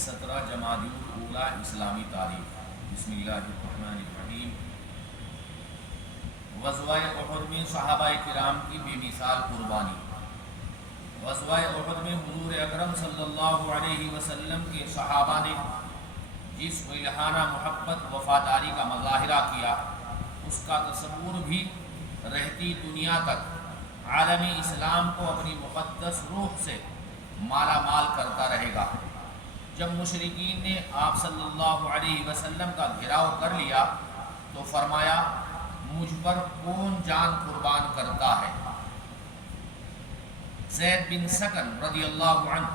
17 جمادی الاولیٰ اسلامی تاریخ۔ بسم اللہ الرحمن الرحیم۔ غزوہ احد میں صحابہ کرام کی بے مثال قربانی۔ غزوہ احد میں حضور اکرم صلی اللہ علیہ وسلم کے صحابہ نے جس الہانہ محبت وفاداری کا مظاہرہ کیا، اس کا تصور بھی رہتی دنیا تک عالم اسلام کو اپنی مقدس روح سے مالا مال کرتا رہے گا۔ جب مشرکین نے آپ صلی اللہ علیہ وسلم کا گھیراؤ کر لیا تو فرمایا، مجھ پر کون جان قربان کرتا ہے؟ زید بن سکن رضی اللہ عنہ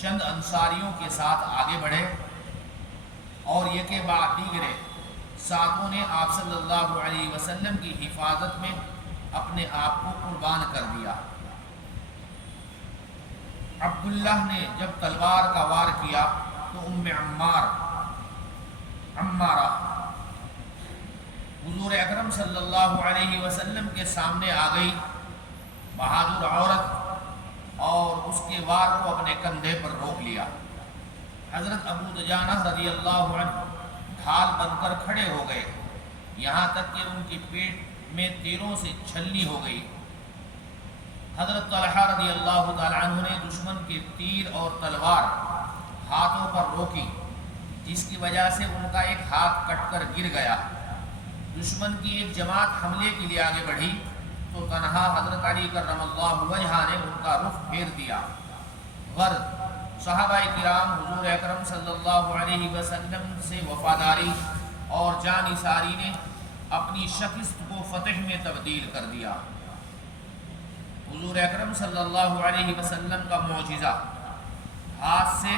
چند انصاریوں کے ساتھ آگے بڑھے اور یکے بعد دیگرے ساتھوں نے آپ صلی اللہ علیہ وسلم کی حفاظت میں اپنے آپ کو قربان کر دیا۔ عبداللہ نے جب تلوار کا وار کیا تو عمارہ حضور اکرم صلی اللہ علیہ وسلم کے سامنے آ گئی، بہادر عورت، اور اس کے وار کو اپنے کندھے پر روک لیا۔ حضرت ابو دجانہ رضی اللہ عنہ ڈھال بن کر کھڑے ہو گئے، یہاں تک کہ ان کے پیٹ میں تیروں سے چھلنی ہو گئی۔ حضرت طلحہ رضی اللہ تعالیٰ عنہ نے دشمن کے تیر اور تلوار ہاتھوں پر روکی، جس کی وجہ سے ان کا ایک ہاتھ کٹ کر گر گیا۔ دشمن کی ایک جماعت حملے کے لیے آگے بڑھی تو تنہا حضرت علی کرم اللہ وجہہ نے ان کا رخ پھیر دیا۔ غرض صحابہ کرام حضور اکرم صلی اللہ علیہ وسلم سے وفاداری اور جان نثاری نے اپنی شکست کو فتح میں تبدیل کر دیا۔ حضور اکرم صلی اللہ علیہ وسلم کا معجزہ، ہاتھ سے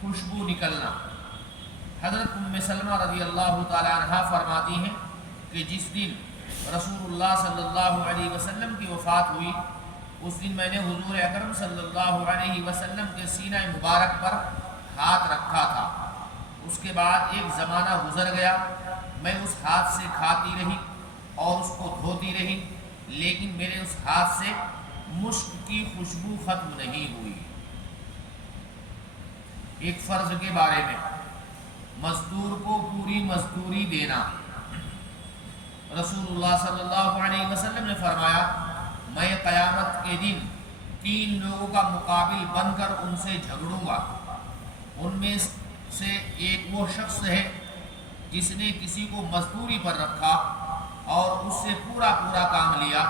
خوشبو نکلنا۔ حضرت ام سلمہ رضی اللہ تعالی عنہا فرماتی ہیں کہ جس دن رسول اللہ صلی اللہ علیہ وسلم کی وفات ہوئی، اس دن میں نے حضور اکرم صلی اللہ علیہ وسلم کے سینہ مبارک پر ہاتھ رکھا تھا۔ اس کے بعد ایک زمانہ گزر گیا، میں اس ہاتھ سے کھاتی رہی اور اس کو دھوتی رہی، لیکن میرے اس ہاتھ سے مشک کی خوشبو ختم نہیں ہوئی۔ ایک فرض کے بارے میں، مزدور کو پوری مزدوری دینا۔ رسول اللہ صلی اللہ علیہ وسلم نے فرمایا، میں قیامت کے دن 3 لوگوں کا مقابل بن کر ان سے جھگڑوں گا۔ ان میں سے ایک وہ شخص ہے جس نے کسی کو مزدوری پر رکھا اور اس سے پورا کام لیا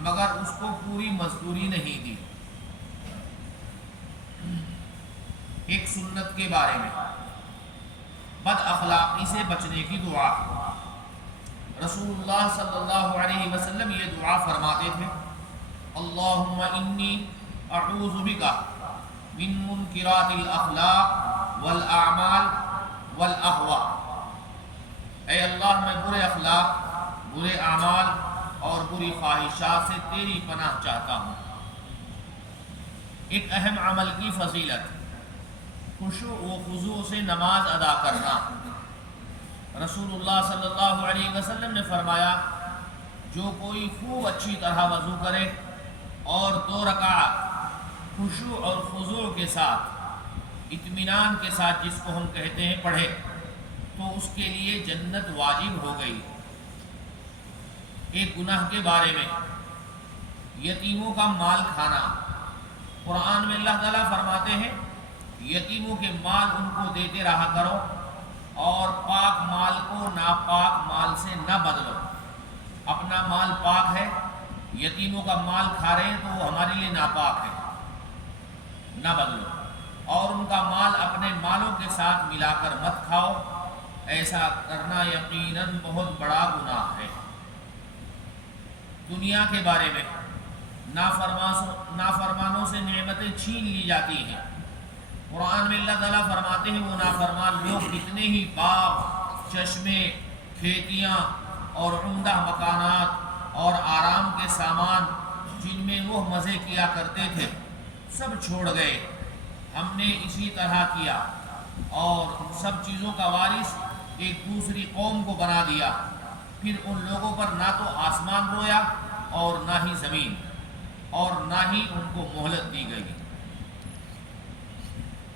مگر اس کو پوری مزدوری نہیں دی۔ ایک سنت کے بارے میں، بد اخلاقی سے بچنے کی دعا۔ رسول اللہ صلی اللہ علیہ وسلم یہ دعا فرماتے تھے، اللہم انی اعوذ بک من منکرات الاخلاق والاعمال والاہواء۔ اے اللہ، میں برے اخلاق، برے اعمال اور بری خواہشات سے تیری پناہ چاہتا ہوں۔ ایک اہم عمل کی فضیلت، خشوع و خضوع سے نماز ادا کرنا۔ رسول اللہ صلی اللہ علیہ وسلم نے فرمایا، جو کوئی خوب اچھی طرح وضو کرے اور 2 رکعت خشوع اور خضوع کے ساتھ، اطمینان کے ساتھ جس کو ہم کہتے ہیں، پڑھے تو اس کے لیے جنت واجب ہو گئی۔ ایک گناہ کے بارے میں، یتیموں کا مال کھانا۔ قرآن میں اللہ تعالیٰ فرماتے ہیں، یتیموں کے مال ان کو دیتے رہا کرو اور پاک مال کو ناپاک مال سے نہ بدلو۔ اپنا مال پاک ہے، یتیموں کا مال کھا رہے ہیں تو وہ ہمارے لیے ناپاک ہے، نہ بدلو، اور ان کا مال اپنے مالوں کے ساتھ ملا کر مت کھاؤ، ایسا کرنا یقیناً بہت بڑا گناہ ہے۔ دنیا کے بارے میں، نافرمانوں سے نعمتیں چھین لی جاتی ہیں۔ قرآن میں اللہ تعالیٰ فرماتے ہیں، وہ نافرمان لوگ کتنے ہی باغ، چشمے، کھیتیاں اور عمدہ مکانات اور آرام کے سامان جن میں وہ مزے کیا کرتے تھے، سب چھوڑ گئے۔ ہم نے اسی طرح کیا اور سب چیزوں کا وارث ایک دوسری قوم کو بنا دیا۔ پھر ان لوگوں پر نہ تو آسمان رویا اور نہ ہی زمین، اور نہ ہی ان کو مہلت دی گئی۔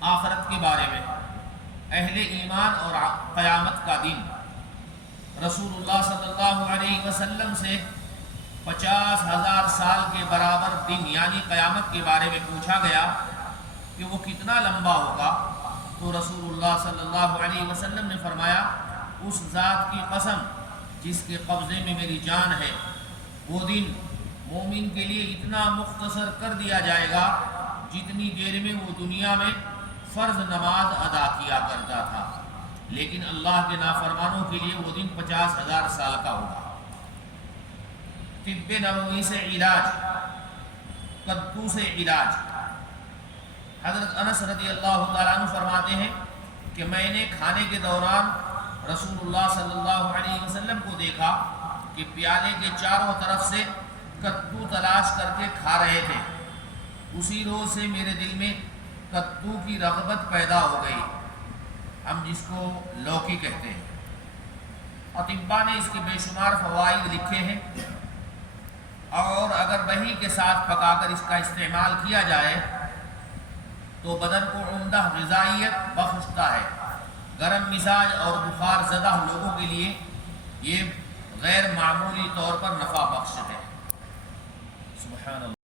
آخرت کے بارے میں، اہل ایمان اور قیامت کا دن، رسول اللہ صلی اللہ علیہ وسلم سے 50,000 سال کے برابر دن یعنی قیامت کے بارے میں پوچھا گیا کہ وہ کتنا لمبا ہوگا، تو رسول اللہ صلی اللہ علیہ وسلم نے فرمایا اس ذات کی قسم جس کے قبضے میں میری جان ہے، وہ دن مومن کے لیے اتنا مختصر کر دیا جائے گا جتنی دیر میں وہ دنیا میں فرض نماز ادا کیا کرتا تھا، لیکن اللہ کے نافرمانوں کے لیے وہ دن 50,000 سال کا ہوگا۔ طب نبوی سے علاج، کدو سے علاج۔ حضرت انس رضی اللہ تعالیٰ عنہ فرماتے ہیں کہ میں نے کھانے کے دوران رسول اللہ صلی اللہ علیہ وسلم کو دیکھا کہ پیالے کے چاروں طرف سے کدو تلاش کر کے کھا رہے تھے، اسی روز سے میرے دل میں کدو کی رغبت پیدا ہو گئی، ہم جس کو لوکی کہتے ہیں۔ اطباء نے اس کے بے شمار فوائد لکھے ہیں، اور اگر دہی کے ساتھ پکا کر اس کا استعمال کیا جائے تو بدن کو عمدہ غذائیت بخشتا ہے۔ گرم مزاج اور بخار زدہ لوگوں کے لیے یہ غیر معمولی طور پر نفع بخش ہے۔ سبحان اللہ۔